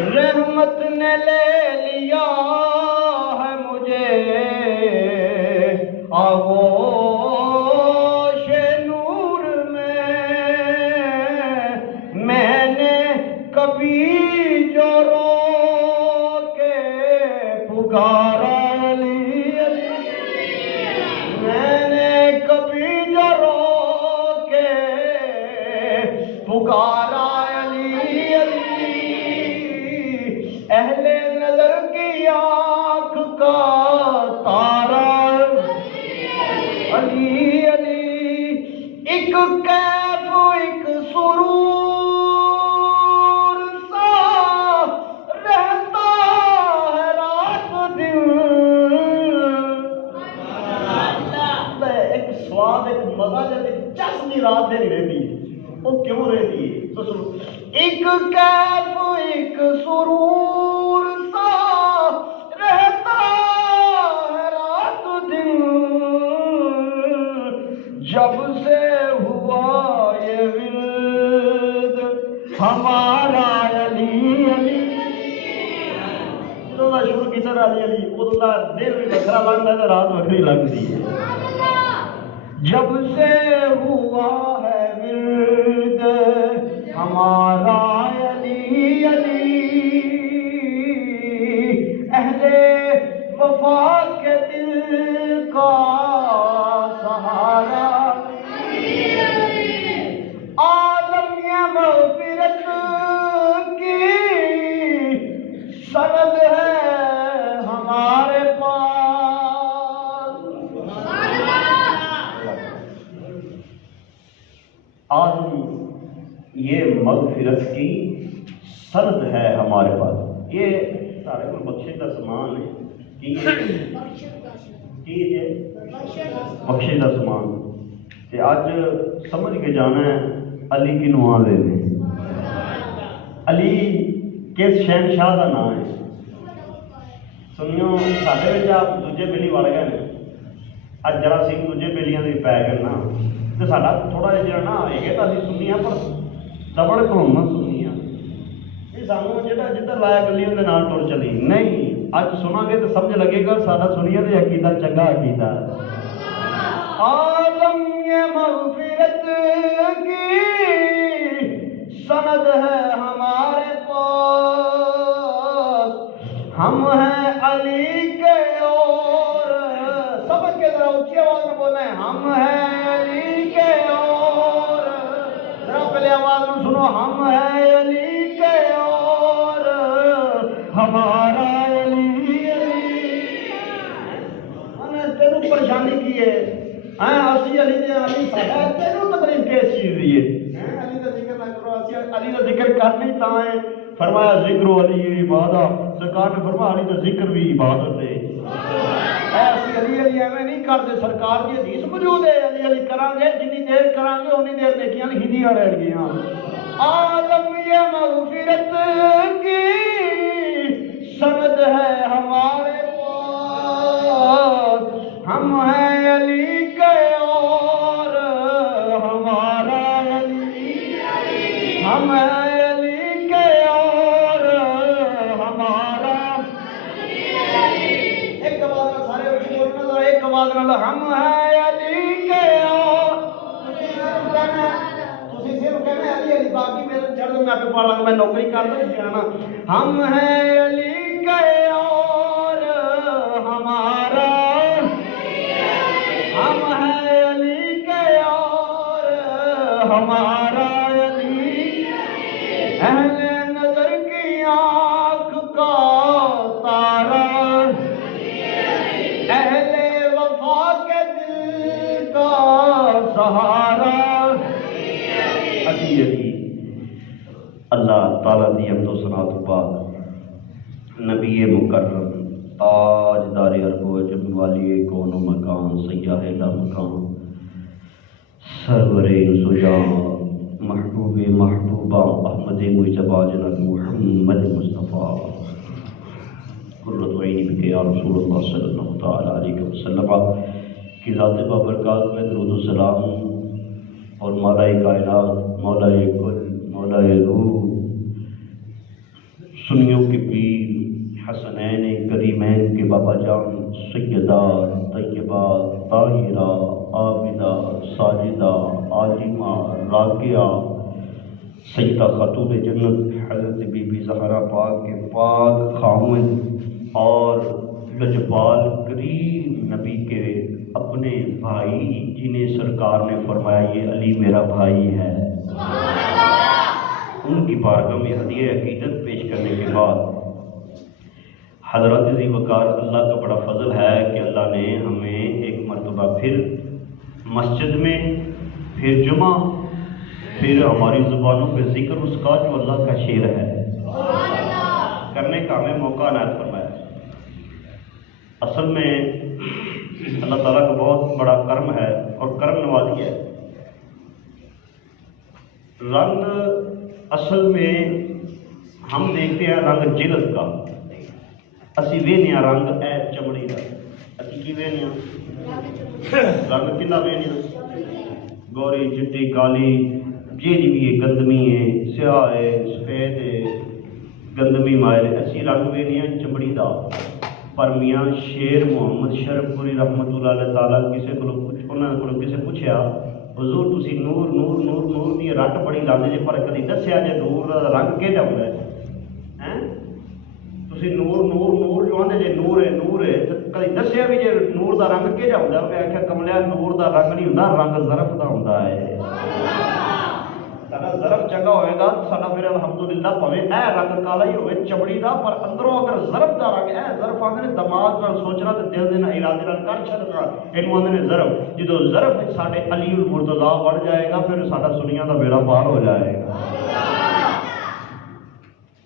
رحمت نے لے لیا ہے مجھے آغوش نور میں نے کبھی جو رو کے پکارا علی علی، میں نے کبھی جو رو کے پکارا علی علی، اہل نظر کی آنکھ کا تارا علی علی، ایک کیف ایک سرور سا رہتا ہے رات دن، ایک سواد ایک مزہ جب ایک چسنی رات دن رہتی ہے، وہ کیوں رہتی ہے؟ ایک کیف ایک سرور سا رہتا ہے رات دن، جب سے ہوا یہ ورد ہمارا علی علی، جدوں دا شروع کیتا علی علی ادوں دا دن بھی وکھرا لگدا تے رات وکھری لگدی ہے، جب سے ہوا ہے ورد ہمارا علی علی، اہل وفا کے دل کا سہارا عالم یہ مغفرت کی سند ہے ہمارے پاس، عالم یہ مغفرت کی سند ہے ہمارے پاس، یہ سارے کو بخشش کا سامان ہے، بخشش کا سامان، تے اج سمجھ کے جانا ہے علی کی نواں لے لیں، علی کس شہنشاہ کا نام ہے؟ سنیو سارے آپ دوجے بیلی وڑ گئے ہیں، اج جرا سنگھ دوجے بیلیاں بھی پی گئے نا، تو ساڈا تھوڑا جہا نا ہے گا تو ابھی سنی ہاں پر دبڑ گھومت سنی ہاں، یہ سانو جہاں جدھر لایا گلی اندر نال ٹر چلی نہیں، اج سنا گے تو سمجھ لگے گا سارا سنیا تو عقیدہ چنگا عقیدہ ہے، عالم یہ مغفرت کی سند ہے ہمارے پاس، ہم ہیں علی کے اور سمجھ کے ذرا اونچی آواز میں بولنا ہے، ہم ہیں علی کے اور، ذرا پہلے آواز میں سنو، ہم ہیں علی کے اور ہمارا علی علی، میں نے تینوں پریشانی کی ہے، اسی علی نے علی ساڈا تینوں تکلیف کس چیز دی ہے؟ علی کا ذکر نہ کرو، اسی علی کا ذکر کرنے تا ہے، فرمایا ذکر علی عبادت، سرکار نے فرمایا علی کا ذکر بھی عبادت ہے، اسی علی علی ایویں نہیں کرتے، سرکار کی حدیث موجود ہے، علی علی کران گے جنی دیر کران گے انی دیر نیکیاں لکھدیاں رہن گیاں، عالم یہ مغفرت کی سند ہے ہمارے پاس، ہم ہیں علی کے اور ہمارا علی، ہم ہیں علی کے اور ہمارا، ایک آواز میں سارے اٹھی بولنا ذرا، ایک آواز میں ہم ہیں علی کے اور، تسی صرف کہنا علی علی، باقی میرے چڑھ دو میں آپ پڑھ لوں، میں نوکری کر دوں جانا، ہم ہیں علی کے اور ہمارا، ہم ہیں علی کے اور ہمارا علی، اہل نظر کی آنکھ کا تارا، اہل وفا کے دل کا سہارا علی علی، اللہ تعالیٰ دی حمد و ثنا تو بعد نبی مکرم تاجدار ارب و عجم والی کون و مکان سیاہ لا مکان سرور زجا محبوب محبوبہ احمد مجتبی جناب محمد مصطفیٰ قرۃ عینی بک یا رسول اللہ صلی اللہ تعالی علیہ وسلم کی ذات بابرکات میں درود و سلام اور مالائے کائنات، مولائے کل، مولائے روح، سنی صحابہ جان سیدہ طیبہ طاہرہ عابدہ ساجدہ عالمہ راکعہ سیدہ خاتون جنت حضرت بی بی زہرا پاک کے پاک خاوند اور لجپال کریم نبی کے اپنے بھائی جنہیں سرکار نے فرمایا یہ علی میرا بھائی ہے، ان کی بارگاہ میں ہدیہ عقیدت پیش کرنے کے بعد حضرت ذی وقار اللہ کا بڑا فضل ہے کہ اللہ نے ہمیں ایک مرتبہ پھر مسجد میں، پھر جمعہ، پھر ہماری زبانوں پہ ذکر اس کا جو اللہ کا شعر ہے کرنے کا ہمیں موقع عنایت فرمایا۔ اصل میں اللہ تعالیٰ کا بہت بڑا کرم ہے اور کرم نوازی ہے۔ رنگ اصل میں ہم دیکھتے ہیں رنگ جلد کا، اسی وینے رنگ اے چمڑی کا، اسی کی وینے رنگ کنا وینے گوری چٹی کالی جیڑی بھی ہے، گندمی ہے، سیاہ ہے، سفید ہے، گندمی مائل ہے، اسی رنگ وینے چمڑی دا۔ پر میاں شیر محمد شرف پوری رحمت اللہ تعالیٰ کسی کو کسی پوچھا حضور تسی نور نور نور نور دی رٹ بڑی لاندے جے پر کدی دسیا جے نور دا رنگ کہ جاؤندا ہے تسی نور نور نور جو آندے جے نور ہے کدی دسیا بھی جے نور دا رنگ کہ جاؤندا ہے؟ میں آکھیا کملیا نور دا رنگ نہیں ہوندا، رنگ ظرف دا ہوندا ہے۔ ساڈا ظرف چنگا ہوئے گا ساڈا پھر الحمدللہ پوے اے رنگ کالا ہی ہوئے چمڑی دا، پر اندروں اگر ظرف دا رنگ اے ظرف آندے نے دماغ نال سوچنا تے دل دے نال ارادے نال کر چھڈنا، اینو آندے نے ظرف۔ جدوں ظرف ساڈے علی المرتضیٰ بڑھ جائے گا پھر ساڈا سنیاں دا بیڑا پار ہو جائے گا۔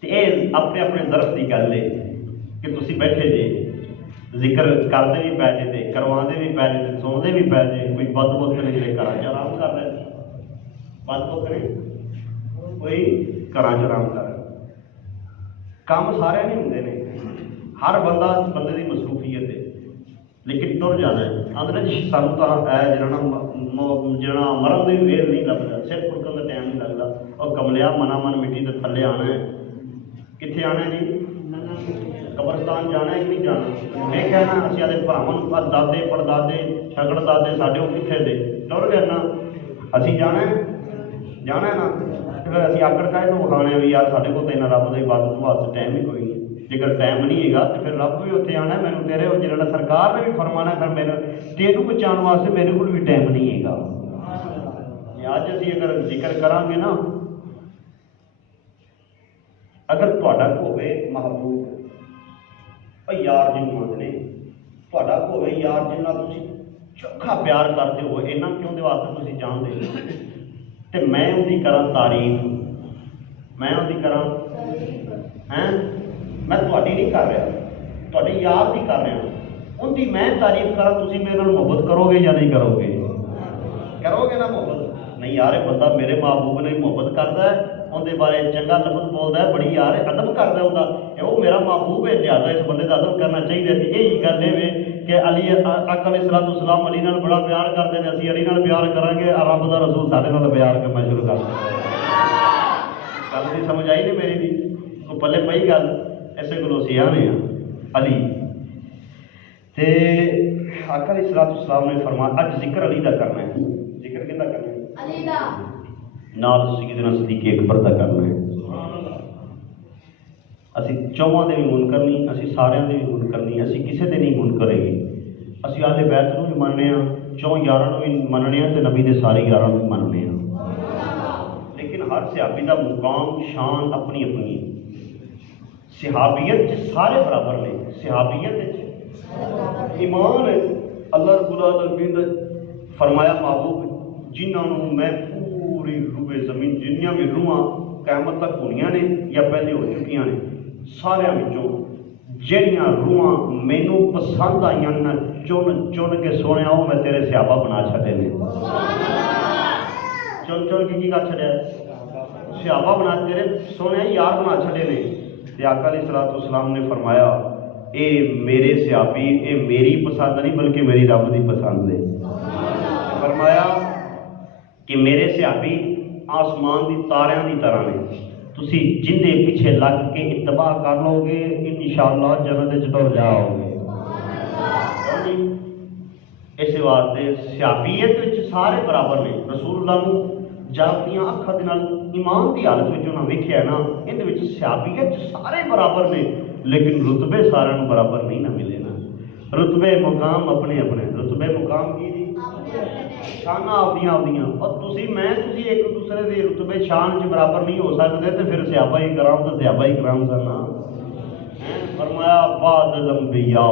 تے اے اپنے اپنے ظرف دی گل ہے کہ تسی بیٹھے جے ذکر کرتے بھی پے جے تے کرواندے بھی پے جے تے سوندے بھی پے جے، کوئی بد بخت نہیں گھراں چ آرام کر رہے بد بخت نہیں کوئی گھراں چ آرام کر رہے۔ کام سارے نہیں ہوندے نے، ہر بندہ بندے دی مصروفیت ہے، لیکن ٹر جانا ہے آدھے جی سانو تو ہے جنا مرن دی ویل نہیں لبدا، سر پھڑکن دا ٹائم نہیں لگتا۔ اور کملیا منا من مٹی دے تھلے آنا ہے، کتنے آنا ہے جی؟ قبرستان جانا ہے کہ نہیں جانا؟ میں کہنا اسی آدھے بھراواں دادے پڑدادے شگڑ دادے ساڈے وہ کتنے دے ٹر گئے نا، اسی جانا ہے نا، پھر اسی آکڑ کھائے تو وکھانے بھی یار ساڈے کول تو انہاں رب دی عبادت واسطے ٹائم ہی کوئی نہیں، جے کر ٹائم نہیں ہے گا تو پھر رب بھی اتنے آنا ہے، مینوں تیرے وہ جنہاں سرکار نے بھی فرمانا ہے، پھر میرے تینوں بچاؤ واسطے میرے کول بھی ٹائم نہیں ہے گا۔ اج اسی اگر ذکر کران گے نا، اگر تہاڈا ہوے محبوب یار جنوں آندے نے تہاڈا ہوے یار جن نال تسی چوکھا پیار کرتے ہو، اینا کیوں دے واسطے تسی جاندے تے میں ان دی کراں تعریف، میں ان دی کراں میں تہاڈی نہیں کر رہا، تہاڈے یار دی کر رہا، ان دی میں تعریف کراں، تسی میرے نال محبت کرو گے یا نہیں کرو گے؟ کرو گے نا محبت؟ نہیں یار بندہ میرے محبوب نے محبت کرتا ہے، اندر بارے چنگا لفظ بولتا ہے، بڑی یار ادب کرتا ہے، وہ میرا محبوب ہے، لہٰذا اس بندے کا ادب کرنا چاہیے۔ یہی گل ہے کہ علی آقا علیہ السلام علی نال بڑا پیار کرتے ہیں، اسی علی نال پیار کریں گے، رب دا رسول سارے نال پیار کرنا شروع کر دیں۔ گل نہیں سمجھ آئی نہیں میری بھی تو پلے پئی گل، ایسے کو سیانے ہیں علی تے آقا علیہ السلام نے فرمایا اج ذکر علی دا کرنا ہے، ذکر کدا کرنا ہے؟ علی دا نال سیدنا صدیق اکبر دا کرنا ہے۔ اسی چواں دے بھی منکر نہیں، اسی سارے دے بھی منکر نہیں، اسی کسے دے نہیں منکر ہے، اسی اہل بیت نوں بھی مننے ہاں، چوں یاراں نوں بھی مننے ہاں تے نبی دے سارے یاراں نوں بھی مننے ہاں، لیکن ہر صحابی دا مقام شان اپنی اپنی ہے۔ صحابیت چ سارے برابر نے، صحابیت ایمان ہے۔ اللہ رب العالمین نے فرمایا محبوب جنہوں میں پوری روئے زمین جنیاں بھی روحاں قیامت تک ہونیاں نے یا پہلے ہو چکیاں نے، سارے وچوں جہڑیاں روحاں مینوں پسند آئیاں نہ چن چن کے سونے وہ میں تیرے صحابہ بنا چھڈے نے۔ چن چن کے کی کر چھڈیا؟ صحابہ بنا، تیرے سونے یار بنا چھڈے نے۔ تے آقا علیہ السلام نے فرمایا اے میرے صحابی، اے میری پسند نہیں بلکہ میری رب دی پسند ہے۔ فرمایا کہ میرے صحابی آسمان دی تاریاں دی طرح نے، تسی جن دے پیچھے لگ کے اتباع کر لو گے انشاءاللہ جنت وچ ٹر جاؤ گے۔ جی اس واسطے سیابیت سارے برابر نے. رسول اللہ نو جب اپنی اکھاں دے نال ایمان کی حالت میں انہوں نے ویکھیا نا یہ سیابیت سارے برابر نے لیکن رتبے سارے برابر نہیں نہ ملے نا. رتبے مقام اپنے اپنے رتبے مقام کی جی شانہ آدیاں اور تسی میں تسی ایک دوسرے کے رتبے شان چ برابر نہیں ہو سکتے تو پھر صحابہ کرام تو صحابہ کرام سن نا. فرمایا بعد الانبیاء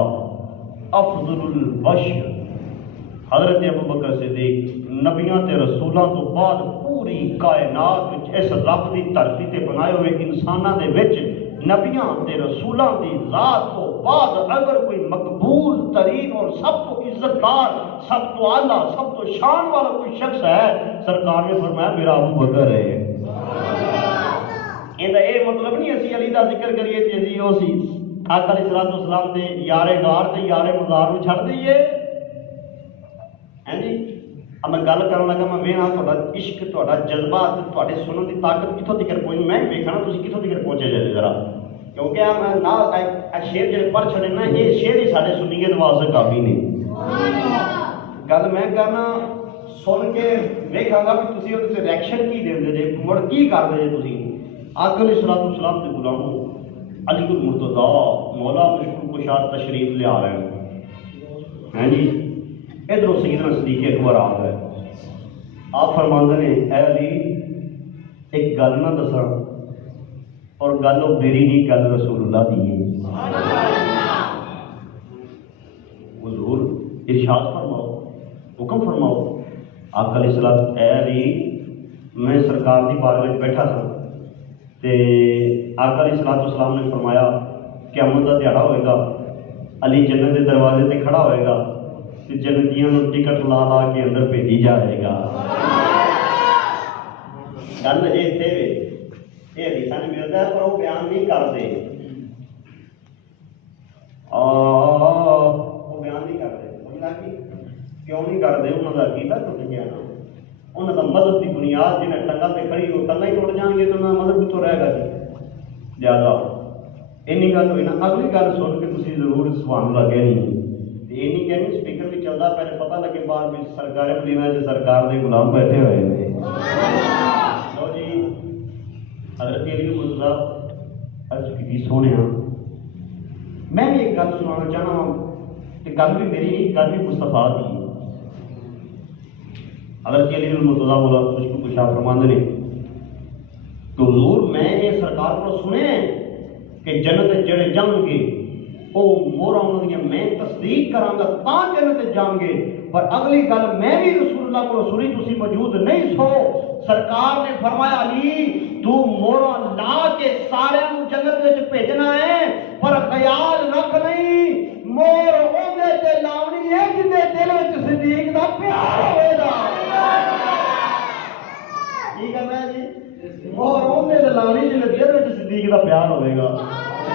افضل البشر حضرت ابوبکر صدیق نبیاں تے رسولاں تو بعد پوری کائنات وچ اس رب دی دھرتی تے بنائے ہوئے انساناں دے وچ نبیاں تے رسولاں دی ذات تو بعد اگر کوئی مقبول ترین اور سب تو عزت دار سب تو اعلیٰ سب تو شان والا کوئی شخص ہے سرکار نے فرمایا میرا ابوبکر ہے. یہ مطلب نہیں اسی علی دا ذکر کریے تے جی او سی آقا علیہ السلام دے یارے غار تے یارے مزار نو چھڑ دئیے. جی اب میں گل کرن لگا میں ویکھنا تہاڈا عشق تہاڈا جذبہ تہاڈے سنن دی طاقت کتھوں تک پہنچی میں ویکھنا تسی کتھوں تک پہنچے جے ذرا کیونکہ میں نہ شعر جڑے پڑھ چھڑے نا یہ شعر ہی ساڈے سنیت واسطے کافی نہیں. گل میں کرنا سن کے ویکھاں گا کہ تسی اودے تے ریئیکشن کی دیندے جے مڑ کی کردے جے تسی. آقا علیہ السلام دے غلاموں علی المرتضیٰ مولا مشکل کشاد تشریف لے آ رہے ہیں جی. ادھر سیدنا صدیق اکبر آ گئے. آپ فرماندے نے اے علی ایک گل نہ دساں اور گل وہ میری نہیں گل رسول اللہ دی ہے. حضور ارشاد فرماؤ حکم فرماؤ. آقا علیہ السلام اے علی میں سرکار دی بار میں بیٹھا تھا تے آقا علیہ السلام نے فرمایا قیامت کا دیہڑا ہوئے گا علی جنت کے دروازے تے کھڑا ہوئے گا جنتیاں ٹکٹ لا لا کے اندر بھیجی جائے گا. گل یہ حدیثاں میں ملتا ہے پر وہ بیان نہیں کرتے وہ بیان نہیں کرتے. کیوں نہیں کرتے؟ انہوں کا عقیدہ ٹوٹ گیا نا. انہوں کا مذہب کی بنیاد جنہیں ٹنگا سے کھڑی وہ ٹنگا ہی ٹوٹ جان گے تو انہوں کا مذہب کتوں رہے گا جی زیادہ. اینی گل ہوئی نا. اگلی گل سن کے تھی ضرور سبحان اللہ کہنی یہ نہیں کہنی سپیکر بھی چلتا پہلے پتہ لگے بعد میں سرکار مدینہ سے سرکار کے غلام بیٹھے ہوئے ہیں. لو جی حضرت علی المرتضیٰ عرض کی سونے میں بھی ایک گل سنانا چاہنا ہوں کہ گل بھی میری نہیں گل بھی مصطفیٰ کی. حضرت علی المرتضیٰ مولا مشکل کشا فرماندے نے کہ حضور میں یہ سرکار کو سنے کہ جنت جڑے جان گے وہ مورا میں تصدیق کراں گا تا جنت جان گے. پر اگلی گل میں بھی رسول اللہ کو سنی تسی موجود نہیں سو. سرکار نے فرمایا علی تو مورا لا کے سارے جنت وچ بھیجنا ہے پر خیال رکھ نہیں مور اوندے تے لاونی ہے جن دے دل وچ صدیق دا پیار ہوئے گا. کی کرنا ہے جی؟ مور اوندے تے لاونی جن دے دل وچ صدیق دا پیار ہوئے گا.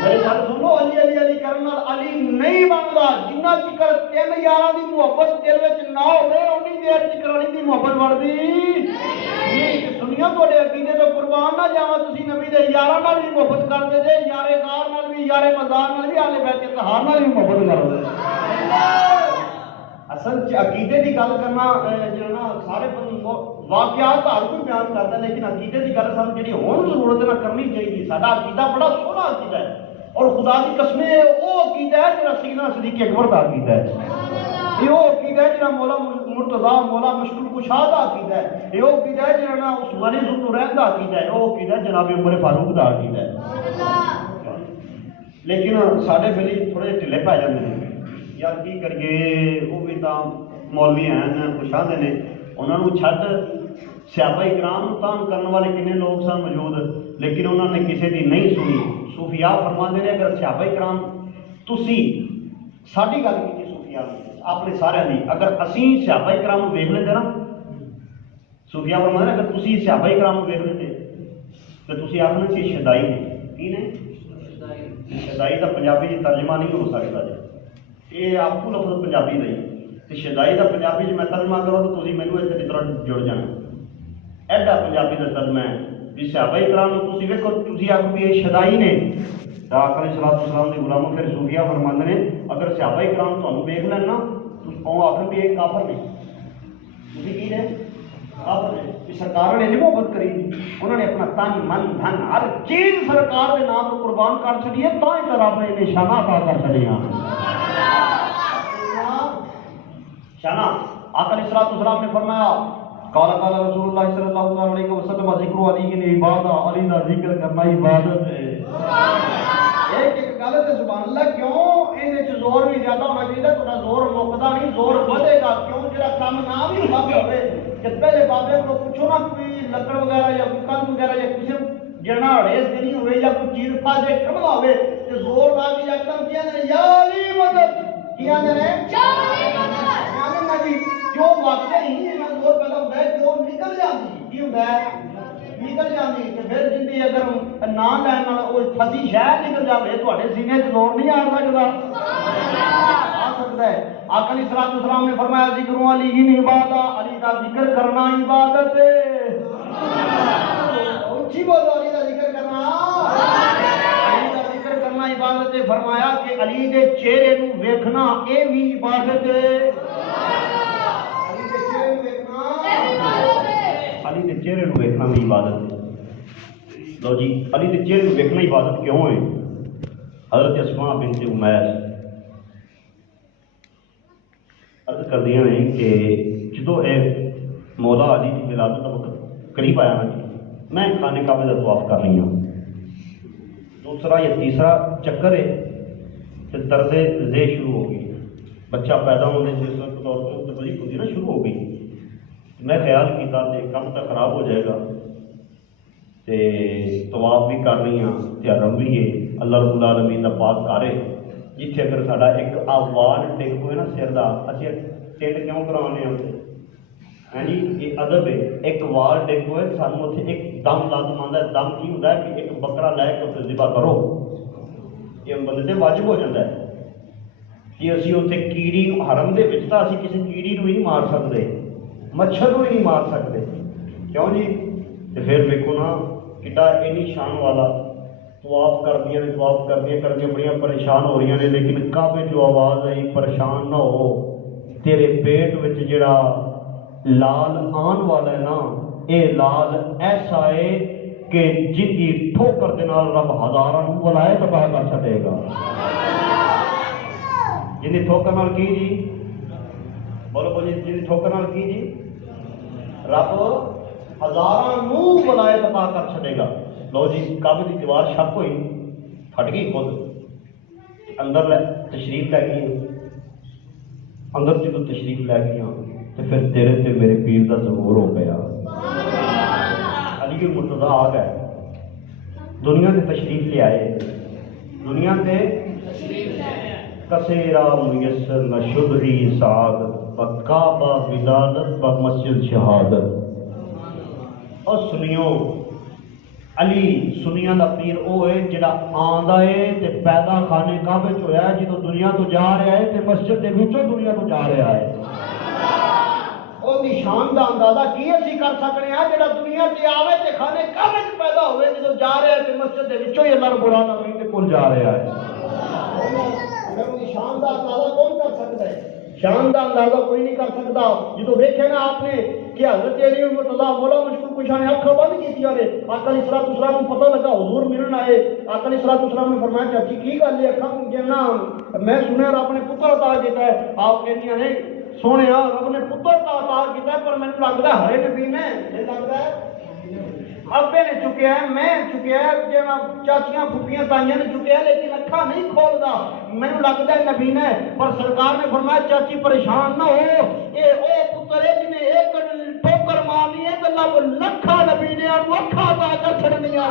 میری گل سنو علی علی علی کرنا علی نہیں بنتا جنہ چکر تین یاراں دی محبت دل وچ نہ ہوے اونی دیر چکر علی دی محبت بڑھدی نہیں. سنیا تواڈے عقیدے تو قربان نہ جاواں تسی نبی دے یاراں نال بھی محبت کردے جے یارے غار نال بھی یارے مزار نال بھی اہل بیت طہار نال بھی محبت کردے. اصل عقیدے دی گل کرنا جنا سارے واقعات ہر کوئی بیان کرتا ہے لیکن عقیدے کی گل سانوں جی ہون ضرورت نہ کرنی چاہیے. ساڈا عقیدہ بڑا سوہنا عقیدہ ہے اور خدا کی قسم وہ عقیدہ ہے جہاں سیدنا صدیق اکبر کا عقیدہ ہے. یہ وہ عقیدہ ہے جہاں مولا مرتضیٰ مولا مشکل کشا کا عقیدہ ہے. یہ وہ عقیدہ ہے جہاں اس ولی ذوالنورین کا عقیدہ ہے. وہ عقیدہ ہے جناب عمر فاروق کا عقیدہ ہے. لیکن سارے بلی تھوڑے ڈھلے پی جاتے ہیں یار کی کریے وہ بھی تو مولوی ہیں کشاندے نے انہوں نے چھڈ صحابہ کرام تان کرنے والے کنے لوگ سن موجود لیکن انہوں نے کسی کی نہیں سنی. صوفیاء فرماندے نے اگر صحابہ کرام تسی ساری گل کی صوفیاء اپنے سارے دی اگر اسی صحابہ کرام ویکھ لیتے نا صوفیاء فرماندے نے اگر تسی صحابہ کرام ویکھ لیتے تو تسی آخنا سی شدائی نے کی نے شدائی کا پنجابی ترجمہ نہیں ہو سکتا جی. یہ آپ کو لفظ پنجابی نہیں تو شدائی کا پنجابی میں ترجمہ کرو تو تھی مینو اس طرح جڑ جانا. ایڈا پنجابی کا ترجمہ ہے بھی صحابہ کرام تھی ویکو تھی آخو بھی یہ شدائی نے آقا علیہ السلام کے غلاموں پھر صوفیہ فرماتے ہیں اگر صحابہ کرام تمہیں دیکھ لین نا تو آخر بھی ایک کافر نہیں کی ہے کافر ہے کہ سرکار نے محبت کری انہوں نے اپنا تن من دھن ہر چیز سرکار کے نام کو قربان کر چکی ہے تو ہی رب نے نشانہ عطا کر چڑے ہیں شانہ آقا علیہ السلام نے فرمایا قال قال رسول اللہ صلی اللہ علیہ وسلم ذکر علی کی عبادت علی کا ذکر کرنا عبادت ہے ایک گل ہے سبحان اللہ کیوں ان زور بھی زیادہ ہونا چاہیے تھوڑا زور مکتا نہیں زور بڑھے گا کیوں جا کام نہ بھی ہوئے کہ پہلے بابے کو پوچھو نا کوئی لکڑ وغیرہ یا کوئی کن وغیرہ یا کسی جنا ریس دینی ہوئے یا کوئی چیز پا جائے کھڑا ہوئے کہ زور لا کے یکدم کیا نے یا علی مدد کیا نے یا علی مدد جی جو واقعہ ہی ہے زور پیدا ہوتا ہے جو نکل جاتی کی ہوتا ہے نکل جاتی کہ پھر زندگی اگر نہ لین والا وہ پھسی شہر نکل جائے تھوڑے سینے سے زور نہیں آ سکتا آ سکتا ہے آقا علیہ السلام نے فرمایا ذکر علی کی عبادت علی کا ذکر کرنا عبادت ہے اونچی بولو علی کا ذکر کرنا علی کا ذکر کرنا عبادت ہے فرمایا کہ علی کے چہرے نو ویکھنا اے بھی عبادت ہے علی کے چہرے نو ویکھنا بھی عبادت ہے لو جی علی کے چہرے نو ویکھنا عبادت کیوں ہے حضرت اسماء بنت امیس عرض کر دیا ہے کہ جدو اے مولا علی کی ولادت کا وقت قریب آیا نا جی میں خانے کعبے کا طواف کر رہی ہوں دوسرا یا تیسرا چکر ہے کہ درد ذے شروع ہو گئی بچہ پیدا ہونے سے اس وقت عورتوں کو تکلیف ہوتی نا شروع ہو گئی میں خیال کیا کہ کم تک خراب ہو جائے گا تے طواف بھی کر رہی ہوں تیارم بھی ہے اللہ رب العالمین کا پاک کر ہے جتنے اگر ساڈا ایک وال ڈگ ہوئے نا سر کا اچھے ٹینٹ کیوں کرانے ہیں ہاں جی یہ ادب ہے ایک وال ڈگ ہوئے سانو اتنے ایک دم لازم آتا ہے دم کی ہوتا ہے کہ ایک بکرا لے کے اتنے ذبح کرو یہ بندے سے واجب ہو جاتا ہے کہ اسی اتنے کیڑی حرم دے وچ تاں اسی کسی کیڑی نو ہی نہیں مار سکتے مچھر کو ہی نہیں مار سکتے کیوں جی تو پھر دیکھو نا کتا اینی شان والا طواف کردیا نے طواف کردیا بڑی پریشان ہو رہی ہیں لیکن کعبے جو آواز آئی پریشان نہ ہو تیرے پیٹ وچ جڑا لال آن والا ہے نا اے لال ایسا ہے کہ جن کی ٹھوکر دے نال رب ہزاراں نوں ولایت عطا کر چھڈے گا جن کی ٹھوکر نال کی جی بولو بولو جن کی ٹھوکر نال کی جی رب ہزاراں نوں ولایت عطا کر چھڈے گا لو جی کعبے کی دیوار شک ہوئی پھٹ گئی خود اندر تشریف لے گئی اندر جدو تشریف لے گئی تو پھر تیرے تے میرے پیر کا ظہور ہو گیا علی مرتضیٰ آ گئے دنیا سے تشریف لے آئے دنیا سے کثیرا میسر نہ شدری سعادت و کعبہ ولادت و مسجد شہادت اور سنیو علی سنیا دا پیر او ہے جڑا آندا ہے تے پیدا خانے کعبے چ ہویا ہے جدوں دنیا تو جا رہا ہے تے مسجد دے وچوں دنیا تو جا رہا ہے او دی شان دا اندازہ کی اسی کر سکنے ہیں جڑا دنیا تے آوے تے خانے کعبے چ پیدا ہوئے جدوں جا رہا ہے تے مسجد دے وچوں ہی اللہ رب العالمین دے کول جا رہا ہے اگر دی شان دا اندازہ کون کر سکتا ہے شان دا اندازہ کوئی نہیں کر سکتا جدوں ویکھے نا آپ نے کہ حضرت علی مرتضیٰ مولا مشکور کشاہ نے اکھاں بند کیتیاں نے آقا علیہ السلام کو پتہ لگا حضور ملن آئے آقا علیہ السلام نے فرمایا چاچی کی گل ہے اکھاں جنا میں سنیا رب نے پتر عطا کیتا ہے آپ کہندیاں نے سونے رب نے پتر عطا کیتا ہے پر مینوں لگدا ہے ہر نبی نے لگدا ہے ابے نے چکیا ہے میں چکیا ہے جے چاچیاں پھپھیاں تائیاں نے چکیا ہے لیکن اکھاں نہیں کھولدا مینوں لگدا ہے نبی نے پر سرکار نے فرمایا چاچی پریشان نہ ہو اے او پتر ہے جنے ایک ٹھوکر مارنی ہے تے لب لکھاں نبی نے اکھاں عطا کر چھڑنیاں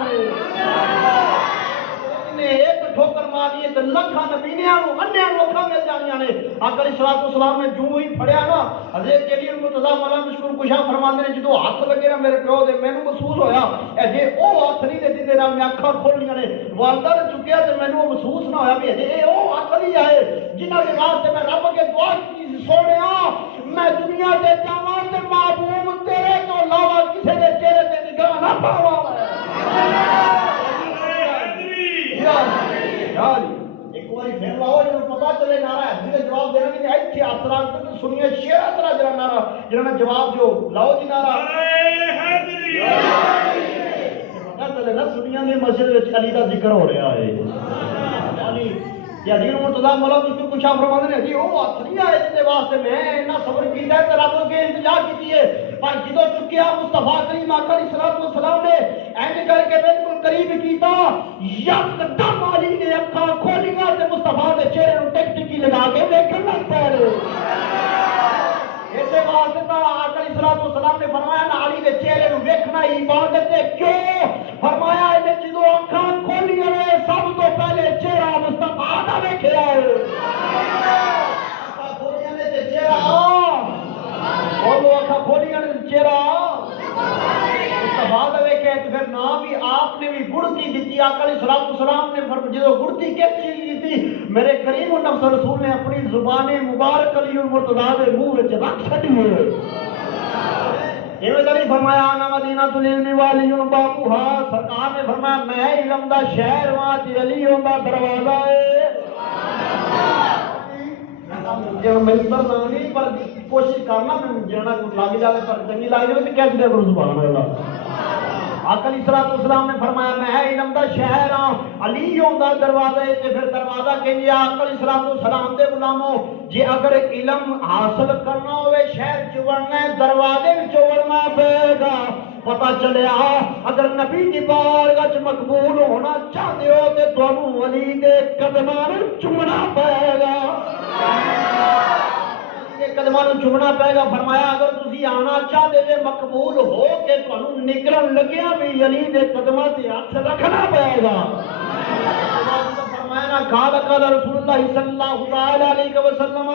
نے ایک ٹھوکر ماری ہے تے لکھاں نبی نے انہیاں نوں اکھاں مل جانیاں نے آقا علیہ السلام نے جو ہی پھڑیا نا حضرت علی مرتضیٰ مولا مشکور کشاہ فرماندے نے جدوں ہاتھ لگے نا میرے پیو دے مینوں محسوس ہویا اے جے او ہاتھ نہیں دے جدے نال میں اکھاں کھولیاں نے والدہ نے چکیا تے مینوں محسوس نہ ہویا کہ اے او ہاتھ نہیں آئے جنہاں دے واسطے میں رب کے دعا کی سونیا میں دنیا تے جاواں تے محبوب تیرے تو علاوہ کسے دے چہرے تے نگاہ نہ پاواں ایک بار پھر لاؤ جب پتا چلے نعرہ حیدری کا جواب دینا کہ ایتھے اثرات تو سنیے شیر اثرا جڑا نعرہ جنہاں نے جواب جو لاؤ جی نعرہ حیدری پتا چلے نا سنیاں دی مسجد وچ علی دا ذکر ہو رہا ہے یعنی کہ علی مرتضیٰ مولا مجھ کو شاہ فرماندے نے جی وہ ہاتھ نہیں آئے جس واسطے میں اتنا صبر کیتا ہے تے رب کے انتظار کیتی ہے پر جدو چکیا مصطفیٰ کریم آقا علیہ الصلوۃ والسلام نے اینج کر کے بالکل قریب کیتا یکدم علی نے اکھاں کھولیاں تے مصطفیٰ دے چہرے نوں ٹک ٹکی لگا کے دیکھن لگ پئے اسے واسطے تا آقا علیہ الصلوۃ والسلام نے فرمایا نا علی دے چہرے نوں ویکھنا عبادت ہے کیوں فرمایا اے جدو اکھاں کھولیاں نے سب تو پہلے چہرہ مصطفیٰ دا ویکھیا ہے اکھاں کھولیاں نے تے چہرہ بولو اکھاں کھولیاں نے چہرہ مصطفیٰ دا ویکھیا ہے پھر نام بھی آپ نے بھی گڑتی دیتی آقا علیہ الصلوۃ والسلام نے جدو گڑتی کس چیز دی تھی میرے کریم النفس رسول نے اپنی زبان مبارک علی المرتضیٰ دے منہ وچ رکھ چھڈی ہے ایویں نہیں فرمایا انا مدینہ العلم والی باقوہا سرکار نے فرمایا میں علم دا شہر ہاں تے علی دا دروازہ ہے جو ممبر نہ نہیں پر کوشش کرنا میں جانا کچھ لگ جائے پر چنگی لگ جائے تو کہہ دیا کرو سبحان اللہ آقا علیہ الصلوۃ والسلام نے فرمایا میں علم دا شہر ہاں علی دا دروازہ ہے تے پھر دروازہ کہندے آقا علیہ الصلوۃ والسلام دے غلاموں جے اگر علم حاصل کرنا ہوئے شہر چ وڑنا ہے دروازے وچ وڑنا پے گا پتہ چلیا اگر نبی دی بارگاہ وچ مقبول ہونا چاہتے ہو تے تانوں علی دے قدماں نوں چومنا پے گا قدماں نوں چومنا پے گا فرمایا اگر تسی آنا چاہتے تے مقبول ہو کے تانوں نکلن لگیا بھی علی دے قدماں تے ہاتھ رکھنا پے گا فرمایا قال قال رسول اللہ صلی اللہ علیہ وسلم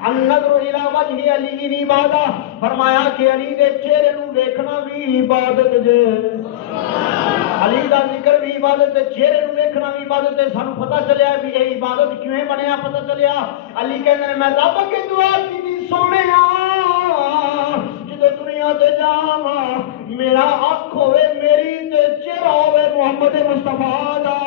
النظر الى وجه علی عبادت فرمایا کہ علی دے چہرے نوں دیکھنا بھی عبادت جے علی دا ذکر بھی عبادت ہے چہرے نوں دیکھنا بھی عبادت ہے سانوں پتہ چلیا بھی یہ عبادت کیویں بنیا پتہ چلیا علی کہندے نے میں رب کی دعا کیتی سونیا جدوں دنیا تے جاواں میرا اکھ ہوے میری تے چہرہ ہوے محمد مصطفیٰ دا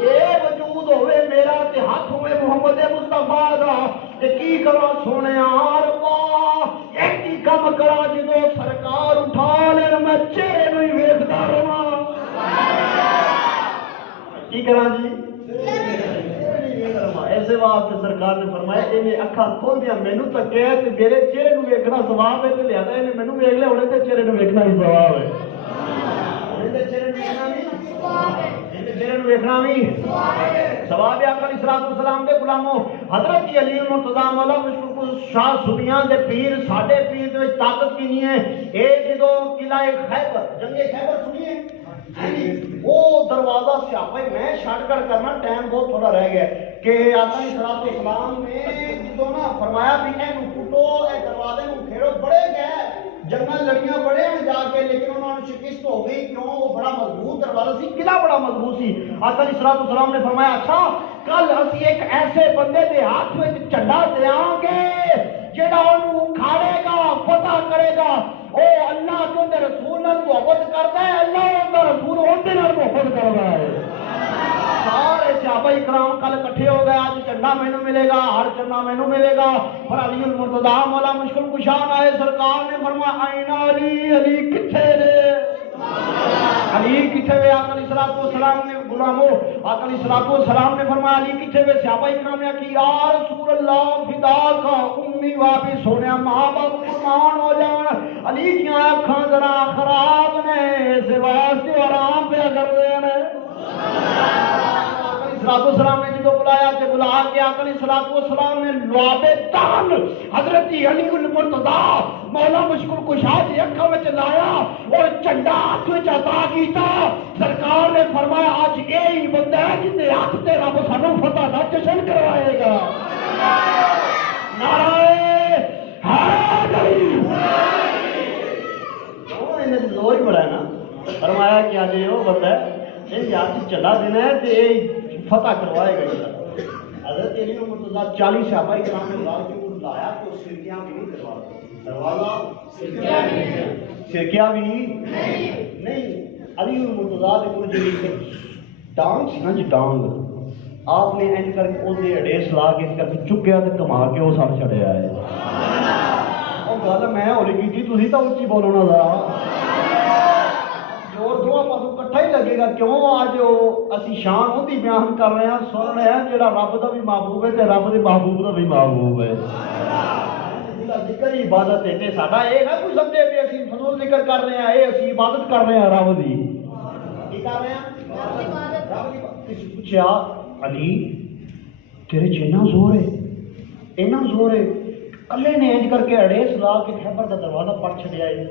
اے وجود ہوے میرا تے ہاتھ ہوے محمد مصطفیٰ دا تے کی کراں سونیا اللہ ایک ہی کم کراں جدوں سرکار اٹھا لین میں چہرے نوں ہی ویکھدا رہواں کی کراں جی ایسے واسطے سرکار نے فرمایا انہیں اکھاں کھول دیا مینوں تکیا تے میرے چہرے نوں ویکھنا ثواب ہے تے لہذا انہیں مینوں ویکھ لیا ہن تے چہرے نوں ویکھنا بھی ثواب ہے تے چہرے نوں ویکھنا بھی ثواب ہے تے چہرے نوں ویکھنا بھی ثواب ہے آقا علیہ الصلوۃ والسلام دے غلاموں حضرت علی المرتضیٰ مولا مشکل شاہ سنیاں دے پیر ساڈے پیر دے وچ طاقت کی نہیں ہے اے جدوں قلعہ خیبر جنگ خیبر سنیے وہ دروازہ سیاپا میں شارٹ کٹ کرنا ٹائم بہت تھوڑا رہ گیا کہ آقا علیہ الصلوۃ والسلام نے جدوں نا فرمایا بھی اینو پٹو اے دروازے نوں پھیرو بڑے گئے جنگاں لڑیاں بڑے ہیں جا کے لیکن انہوں نے شکست ہو گئی کیوں وہ بڑا مضبوط دروازہ سی قلعہ بڑا مضبوط سی آقا علیہ الصلوۃ والسلام نے فرمایا اچھا کل اسی ایک ایسے بندے دے ہاتھ وچ جھنڈا دیاں گے جڑا اونوں اکھاڑے گا فتح کرے گا او اللہ دے رسول نال محبت کردا ہے اللہ دا رسول اون دے نال محبت کردا ہے سارے صحابہ کرام کل اکٹھے ہو گئے آج جھنڈا مینوں ملے گا ہر جھنڈا مینوں ملے گا پر علی المرتضیٰ مولا مشکل کشا آئے سرکار نے فرمایا آئین علی علی کتھے نے علی کتھے وے آقا علیہ الصلوۃ والسلام نے غلاموں آقا علیہ الصلوۃ والسلام نے فرمایا علی کتھے وے صحابہ کرام نے کہ یا رسول اللہ فدا کا امی واپس سونیا ماں باپ قربان ہو جان علی کی اکھاں ذرا خراب نے اس واسطے آرام پہ کر رہے ہیں علیہ السلام نے جدو بلایا تے بلا کے آقا علیہ الصلوۃ والسلام نے لعاب تان حضرت علی المرتضیٰ مولا مشکل کشا دی اکھاں وچ لایا اور جھنڈا ہاتھ وچ عطا کیتا سرکار نے فرمایا اج یہی بندہ ہے جس دے ہاتھ تے رب سانوں فتح دا جشن کروائے گا نعرہ حیدری او انہاں دے زور ہی بڑا ہے نا فرمایا کہ اج یہ بندہ ہے یہ یاد چلا دینا ہے تے فتح کروائے گا حضرت علی المرتضیٰ 40 صحابہ کرام نے لا کے لایا تو سرکیاں بھی نہیں کروا دروازہ سرکیاں بھی نہیں علی المرتضیٰ دے کول جڑی ڈانگ سی نا جی ڈانگ آپ نے انج کر کے اس دے اڑیس لا کے اس کر کے چکیا تے کما کے وہ سب چھڑیا ہے وہ گل میں ہولی کی تھی تو اچھی بولو نا ذرا جوڑ دو پاسوں کٹھا ہی لگے گا کیوں آج اسی شان ہوندی بیان کر رہے ہیں سن رہے ہیں جڑا رب دا بھی محبوب ہے تے رب دے محبوب دا بھی محبوب ہے ذکر ہی عبادت ہے تے ساڈا اے نہ کوئی سمجھے بھی اسی فضول ذکر کر رہے ہیں اے اسی عبادت کر رہے ہیں رب دی کی کر رہے ہیں رب دی کسی پوچھا علی تیرے چ اتنا زور ہے کلے نے انج کر کے اڑیس لا کے خیبر دا دروازہ پڑ چھڈیا ہے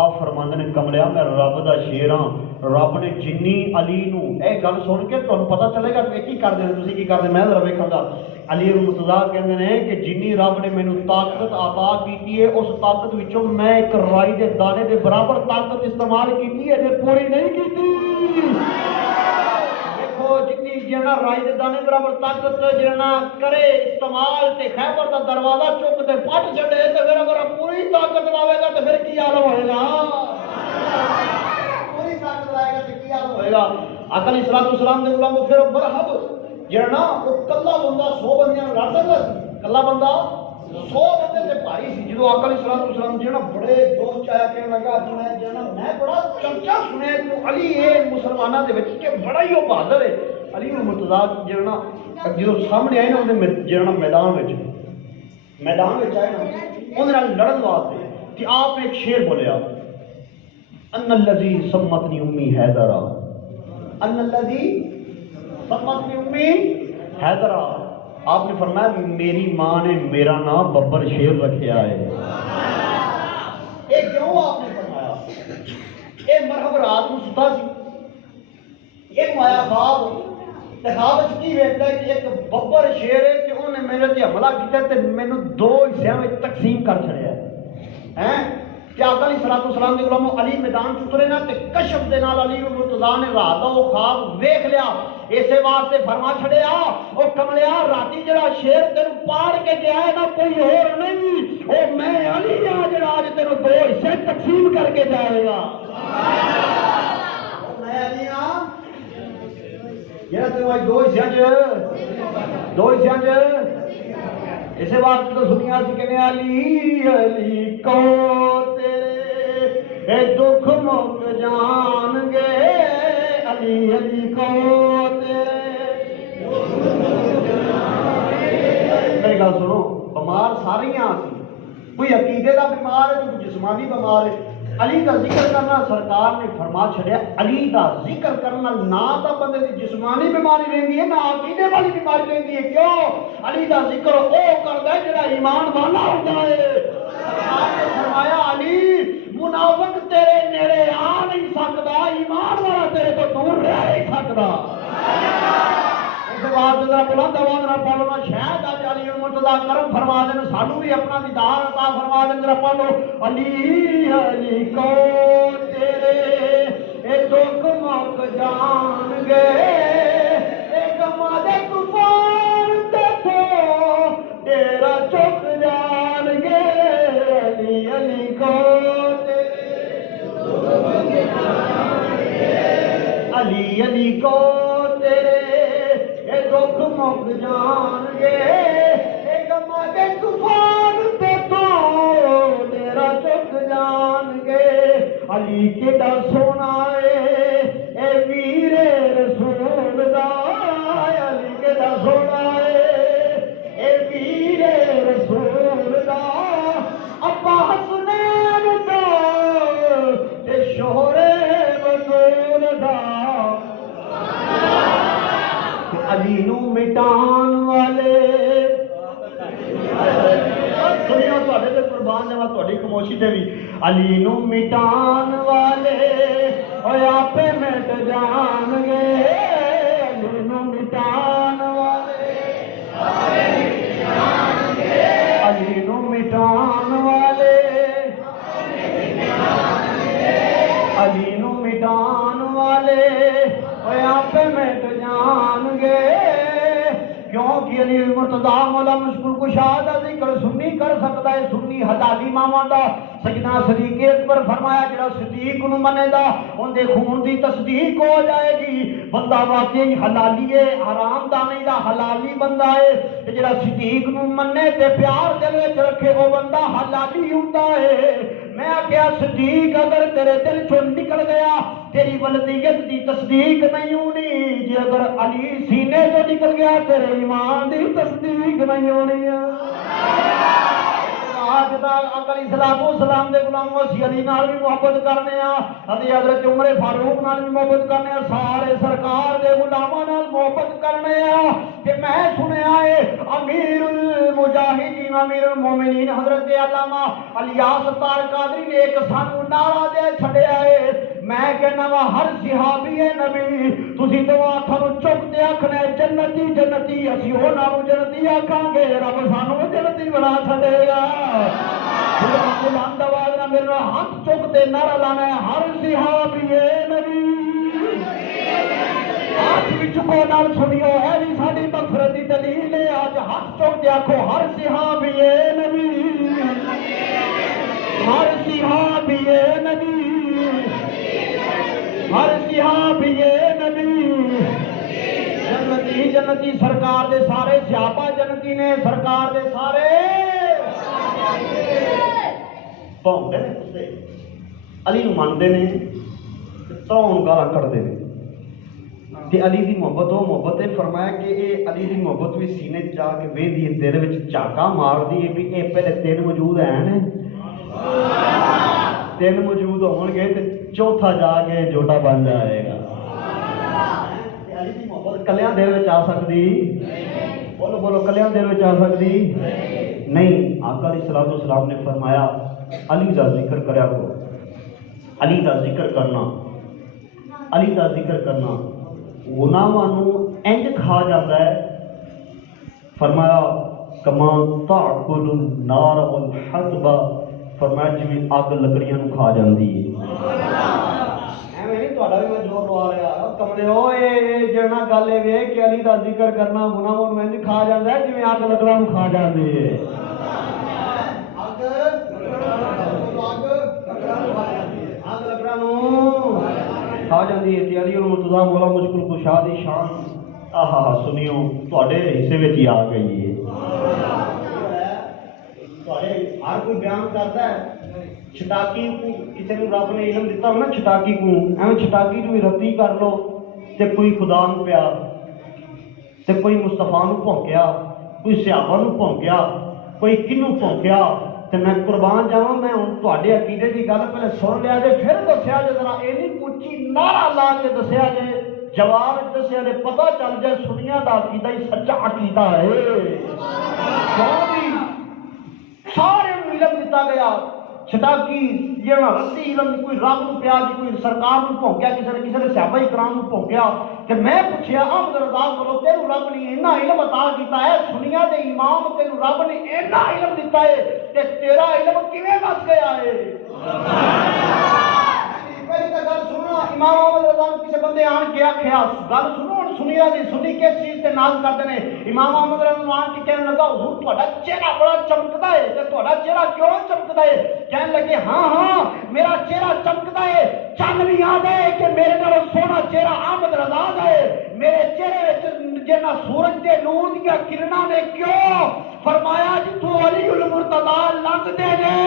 آپ فرماندے نے کملیا میں رب دا شیر ہاں رب نے جنی علی نو اے گل سن کے تانوں پتہ چلے گا کہ کی کردے تسی کی کردے میں ذرا ویکھاں گا علی مرتضیٰ کہندے نے کہ جنی رب نے مینوں طاقت عطا کیتی ہے اس طاقت وچوں میں ایک رائی دے دانے دے برابر طاقت استعمال کیتی ہے تے پوری نہیں کیتی دیکھو جتنی جنا رائی دے دانے برابر طاقت جنا کرے استعمال تے خیبر دا دروازہ چک تے پٹ چھڈے تے پھر اگر پوری طاقت لاوے گا تے پھر کی حال ہوئے گا پوری طاقت لائے گا تے کی حال ہوئے گا آقا علیہ السلام دے غلام پھر مرحب جڑا وہ کلا بندہ 100 بندیاں لڑ سکدا سی کلا بندہ 100 بندے تے بھاری سی جدوں آقا علیہ السلام جڑا بڑے دوست چایا کہ لگا میں بڑا چرچا سنیا تو علی اے مسلماناں دے وچ کہ بڑا ہی وہ بہادر ہے علی مرتضیٰ جڑا جدوں سامنے آئے نا اون جڑا میدان وچ آئے نا اون نال لڑن واسطے کہ آپ نے ایک شعر بولیا ان الذی سمتنی امی حیدرا ان الذی سمتنی امی حیدرا آپ نے فرمایا میری ماں نے میرا نام ببر شیر رکھیا ہے یہ کیوں آپ نے فرمایا یہ مرحب رات کو ستا سی ایک مایا خواب خواب کی ویکھدا ہے کہ ایک ببر شیر ہے کہ انہوں نے میرے تے حملہ کیتا تے مینوں 2 حصیاں وچ تقسیم کر چھڑیا ہے کہ آقا علیہ السلام دے غلام علی میدان اترے نا تے کشف دے نال علی مرتضیٰ نے رات دا وہ خواب ویکھ لیا اسے واسطے فرما چھڑیا او کملیا راتی جڑا شیر تینوں پاڑ کے گیا ہے نا کوئی اور نہیں او میں علی ہاں جڑا اج تینوں 2 حصے تقسیم کر کے جائے گا میں علی ہاں جڑا تینوں اج 2 حصیاں اسے واسطے تو سنیا سی کہ علی علی کو تیرے اے دکھ مک جان گے علی علی کو تیرے میری گل سنو بیمار ساریاں سی کوئی عقیدے کا بیمار ہے کوئی جسمانی بیمار ہے علی کا ذکر کرنا سرکار نے فرما چھڑیا علی کا ذکر کرنا نہ تو بندے کی جسمانی بیماری رہتی ہے نہ عقیدے والی بیماری رہتی ہے کیوں علی کا ذکر وہ کرتا ہے جڑا ایمان والا ہوتا ہے آپ نے فرمایا علی منافق تیرے نیڑے آ نہیں سکتا ایمان والا تیرے تو دور رہ نہیں سکتا اس بات ذرا بلند آواز نہ پڑھنا شاید اج علی مرتضیٰ کرم فرما دین سانو بھی اپنا دیدار عطا فرما دین ذرا پڑھو علی علی کو تیرے اے دکھ مک جان گے اے غم دے طوفان تے تو تیرا چک جان گے علی علی کو علی علی کو تیرے اے دکھ مک جان گے اے غم دے طوفان تے تو تیرا چک جان گے علی کیڑا سونا اے ویر رسول دا علی کیڑا سونا اے ویر رسول دا ابا حسنین دا تے شوہر بطول دا علی نو مٹان والے سنیا تواڈے تے قربان جاواں تواڈی خاموشی تے بھی علی نو مٹان والے اوے آپے مٹ جان گے علی نو مٹان والے علی نو مٹان والے علی نو مٹان والے اوے آپے مٹ جان گے کیونکہ مولوی علی مرتضی مولا مشکل کشا دا ذکر سنی کر سکتا ہے، سنی حلالی ماما دا سیدنا صدیق اکبر فرمایا جڑا صدیق نو منے دا ان دے خون دی تصدیق ہو جائے گی، بندہ واقعی حلالی ہے، حرام دا نہیں دا حلالی بندہ ہے، جڑا صدیق نو منے تے پیار دل وچ رکھے وہ بندہ حلالی ہوندا ہے۔ میں کیا صدیق اگر تیرے دل چوں نکل گیا تیری ولدیت دی تصدیق نہیں ہونی، جے اگر علی سینے سے نکل گیا تیرے ایمان دی تصدیق نہیں ہونی ہے۔ آج دا اکل السلام دے غلاموں اسی علی نال بھی محبت کرنے ہاں، حضرت عمر فاروق نال بھی محبت کرنے ہاں، سارے سرکار دے غلاموں نال محبت کرنے ہاں۔ کہ میں سنیا ہے امیر المجاہدین امیر المومنین حضرت علامہ الیاس ستار قادری نے ایک سانو نعرہ دے چھڑیا ہے، میں کہنا وا ہر صحابی نبی تسی تو آنکھوں چک تے آکھنا جنتی جنتی، اسی انہاں نوں جنتی آکھاں گے، رب سانو جنتی بنا چھڑے گا۔ بلند آواز نہ میرا ہاتھ چکتے نعرہ لانا ہے ہر صحابی نبی، ہاتھ بھی چکو نال سنیو ہے بھی ساری مغفرت دی دلیل ہے، آج ہاتھ چک دے آکھو ہر صحابی نبی، ہر صحابی نبی، ہر صحابی نبی جنتی جنتی، سرکار دے سارے صحابہ جنتی نے، سرکار دے سارے پاؤنڈے نے کسے علی نو مانتے ہیں تو گالا کٹتے ہیں کہ علی دی محبت وہ محبت ہے، فرمایا کہ یہ علی دی محبت بھی سینے جا کے وہدی ہے، دل وچ جھاکا مار دی ہے بھی یہ پہلے تین موجود ہیں، تین موجود ہون گے تو چوتھا جا کے جوٹا بن جائے گا۔ علی دی محبت کلیاں دل وچ آ سکتی، بولو بولو کلیاں دل وچ آ سکتی نہیں۔ آقا علیہ الصلوۃ والسلام نے فرمایا علی دا ذکر کریا کرو، علی دا ذکر کرنا، علی دا ذکر کرنا گناہاں نوں انج کھا جاتا ہے، فرمایا کما تاکل النار والحطب، فرمایا جویں اگ لکڑیاں نوں کھا جاندی ہے۔ ایویں نہیں تہاڈا بھی میں زور لوا رہا کملے ہو، اے جڑا گل اے کہ علی دا ذکر کرنا گناہاں نوں انج کھا جاندا ہے جویں اگ لکڑیاں نوں کھا جاندی ہے۔ کھا جاندی ہے علی المرتضی مولا مشکل کشا دی شان آہا سنیو تواڈے حصے وچ ہی آ گئی ہے۔ تواڈے ہر کوئی بیان کردا ہے چھٹاکی کو کسی نے رب نے علم دیتا ہو نا چھٹاکی کو ایویں چھٹاکی جو رتی کر لو تے کوئی خدا نو پیا تے کوئی مصطفیٰ نو بھونکیا، کوئی صحابہ نو بھونکیا، کوئی کنوں بھونکیا، تے میں قربان جاواں میں ہن تواڈے عقیدے دی گل پہلے سن لیا جے پھر دسیا جے ذرا اینی اونچی نعرہ لا کے دسیا جے جواب دسیا جے پتہ چل جائے سنیاں دا عقیدہ ہی سچا عقیدہ ہے۔ سارے علم دیتا گیا چھٹاکی جیڑا رسی علم کوئی رب نو پیا جی کوئی سرکار نو بھونکیا کسی نے صحابہ کرام نو بھونکیا کہ میں پوچھیا احمد رضا کولو تینوں رب نے اینا علم عطا کیتا ہے سنیا دے امام تینوں رب نے اینا علم دیتا ہے کہ تیرا علم کیویں بچ گیا ہے؟ پہلی تو گل سنو امام احمد رضا کسی بندے آن کے آکھیا گل سنو سنیا دی سنی کس چیز سے ناز کرتے ہیں؟ امام احمد رضا آن کے کہنے لگا حضور تہاڈا چہرہ بڑا چمکدا ہے تے تہاڈا چہرہ کیوں چمکدا ہے؟ کہنے لگے ہاں میرا چہرہ چمکدا ہے چند بھی یاد ہے کہ میرے نالوں سونا چہرہ احمد رضا دا ہے میرے چہرے وچ جنہ سورج دے نور دیاں کرناں نے کیوں؟ فرمایا جتوں علی المرتضی لنگدے نے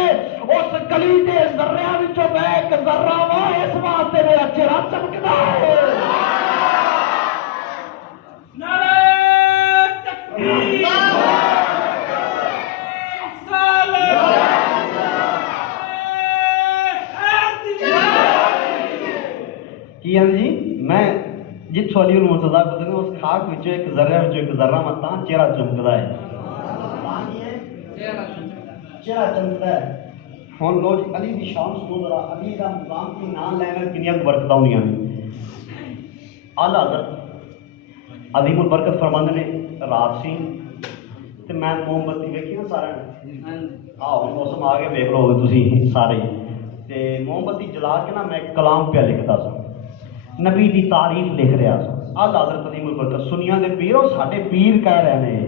اس گلی دے ذریاں وچوں میں ایک ذرہ وا اس واسطے میرا چہرہ چمکدا ہے۔ نعرہ تکبیر کی جی میں جتوں علی المرتضی گزرے اس خاک وچوں ایک ذرہ وچوں ایک ذرہ میں تاں چہرہ چمکدا ہے، چہرہ چمکدا ہے۔ ہن لو جی علی دی شان سنو ذرا، علی دا مقام کی نام لینا کنیاں برکتاں ہوندیاں نے۔ اعلیٰ حضرت عظیم البرکت فرماندے نے رات سی تے میں موم بتی ویکھی نا سارے آؤ موسم آ کے ویکھ لو تسی سارے تے موم بتی جلا کے نا میں ایک کلام پہ لکھتا سا نبی دی تعریف لکھ رہا سا۔ اعلیٰ حضرت عظیم البرکت سنیا دے پیر اور ساڈے پیر کہہ رہے ہیں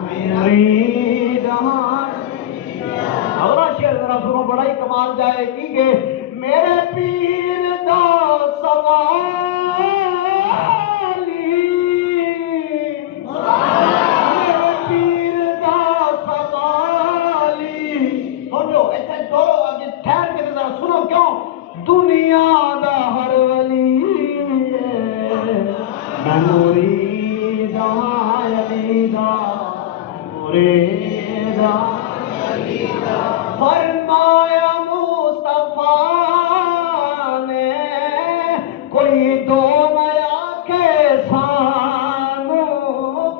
مریدان اگلا شعر ذرا سنو بڑا ہی کمال جائے کی گے میرے پیر دا سوالی میرے پیر دا سوالی سنو ایسے دو آگے ٹھہر کے ذرا سنو کیوں دنیا دا ہر ولی میں مریدان علی دا مریدان فرمایا مصطفیٰ نے کوئی دو نیا کے سانو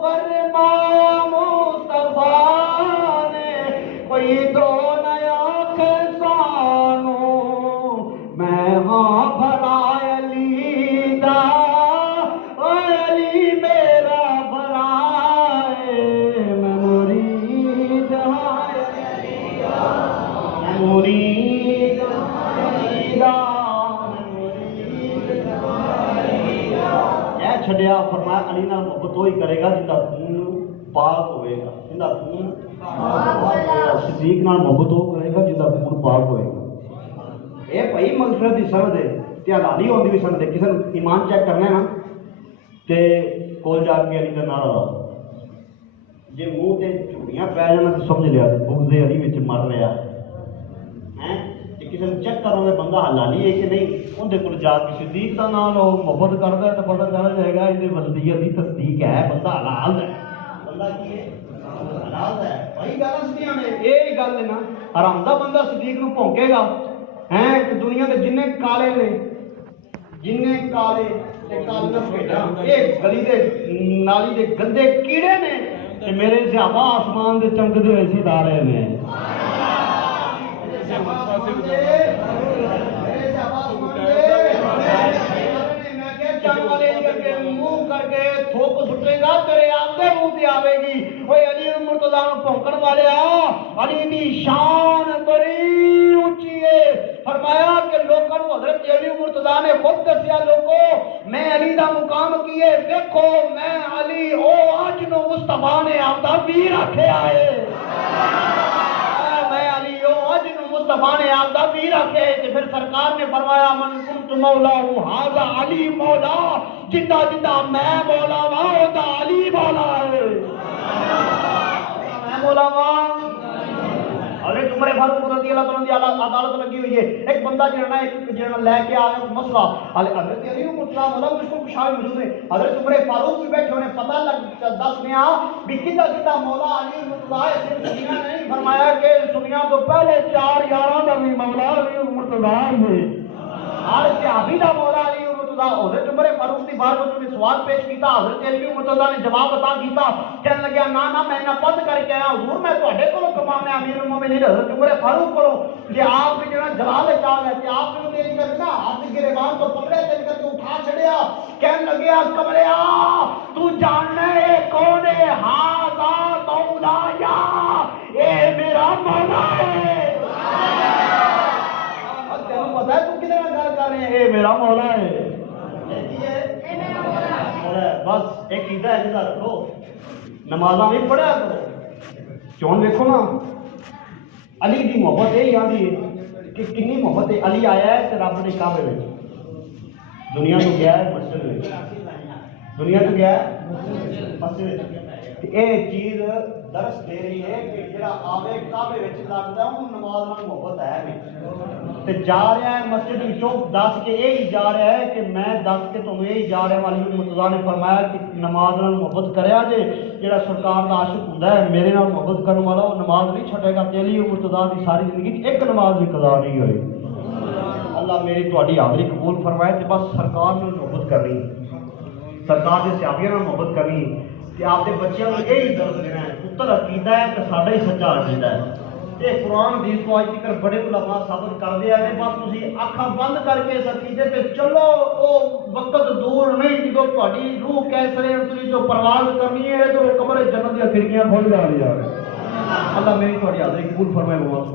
فرمایا مصطفیٰ نے کوئی دو نیا کے سانو میں ہاں بھرا علی دا علی میرا برائے میں مرید مرید چھڑیا فرمایا علی نال محبت وہی کرے گا جندا خون پاک ہوئے گا جندا خون صدیق نال محبت وہ کرے گا جندا خون پاک ہوئے گا اے بھائی مغفرت دی سند ہے تے حلالی ہوندی بھی سند ہے کسے ایمان چیک کرنا ہے نا تے کول جا کے علی دا نعرہ لا جے منہ تے جھوڑیاں پے جانا تے سمجھ لیا بغض علی وچ مر رہا ہے کسی نے چیک کرو گے بندہ حلالی ہے کہ نہیں اندر کول جا کے صدیق کا نام لو محبت کرتا ہے تو پتہ چل جائے گا یہ وصلیت کی تصدیق ہے بندہ حلال ہے بندہ کی ہے حلال ہے بھائی گل سنیا نے یہ گل ہے نا حرام دا بندہ صدیق نو بھونکے گا ہیں کہ دنیا کے جننے کالے نے جننے کالے تے کالے بھیڑا یہ گلی دے نالی دے گندے کیڑے نے تے میرے صحابہ آسمان دے چمکدے ہوئے ستارے نے منہ کر کے تھوک سٹے گا تیرے آگے منہ پہ آوے گی وہ علی مرتضیٰ پونکن والے علی دی شان بڑی اونچی ہے فرمایا کہ لوگوں حضرت علی مرتضیٰ نے خود دسیا لوگوں میں علی دا مقام کیے دیکھو میں علی او اج نو مصطفیٰ نے آپدا ویر رکھیا ہے مصطفیٰ نے آپ دا ویر رکھے کہ پھر سرکار نے فرمایا من کنت مولا ہوں ہاذا علی مولا جتا جتا میں مولا ہوں دا علی مولا ہے میں مولا ہوں حضرت عمر فاروق رضی اللہ تعالیٰ عنہ عدالت لگی ہوئی ہے ایک بندہ جنہاں ایک لے کے آیا مسئلہ حضرت علی مطلع مولا مجھ کو کچھ آئے موجود ہے حضرت عمر فاروق بھی بیٹھے انہیں پتہ لگ دس میں بھی کتا کتا مولا علی مطلع صرف دنیا نہیں فرمایا کہ دنیا تو پہلے 4 11 دا بھی مولا علی مطلع ہے ہر صحابی دا مولا علی مطلع حضرت عمر فاروق دی بار کو نے سوال پیش کیتا حضرت علی مطلع نے جواب عطا کیتا کہنے لگا نا میں نہ پد کر کے آیا حضور میں تواڈے کولوں کمانے امیر المومنین حضرت عمر فاروق کولوں کہ آپ بھی جڑا جلال چاہ ہے کہ آپ نے تیری کرنا ہاتھ گریبان تو پکڑے چل کر کے اٹھا چھڑیا کہنے لگا کمریا تو جاننا ہے کون ہے ہاذا مولا یا اے میرا مولا ہے پتا ہے تو کتنے گل کر رہے ہیں اے میرا مولا ہے بس ایک چیز ہے جیسا رکھو نمازاں بھی پڑھا کرو چون دیکھو نا علی دی محبت یہی آتی ہے کہ کنی محبت ہے علی آیا ہے تو رب نے کعبے میں دنیا تو گیا ہے مسجد میں دنیا تو گیا ہے مسجد میں یہ چیز درس دے رہی ہے کہ جڑا آوے کعبے وچ لگدا اون نماز نال محبت ہے نہیں تے جا رہا ہے مسجد وچوں دس کے یہی جا رہا ہے کہ میں دس کے تمہیں یہی جا رہا ہوں علی مرتضیٰ نے فرمایا کہ نماز نال محبت کریا جے جڑا سرکار دا عاشق ہوندا ہے میرے نال محبت کرنے والا وہ نماز نہیں چھڈے گا تے علی مرتضیٰ دی ساری زندگی ایک نماز بھی قضا نہیں ہوئی اللہ میری تہاڈی حاضری قبول فرمائے تے بس سرکار نال محبت کرنی سرکار دے صحابیاں نال محبت کرنی کہ آپ کے بچوں کو یہی درد دینا ہے پتر عقیدہ ہے تو ساڈا ہی سچا عقیدہ ہے یہ قرآن حدیث کو اج تک بڑے علماء ثابت کرتے آئے ہیں بس تسی اکھاں بند کر کے اس عقیدے تے چلو وہ وقت دور نہیں جدو تہاڈی روح کیسرے تسی جو پرواز کرنی ہے تو قبر جنت دی کھڑکیاں کھول جا رہی ہے اللہ میری تہاڈی حاضری قبول فرمائے بہت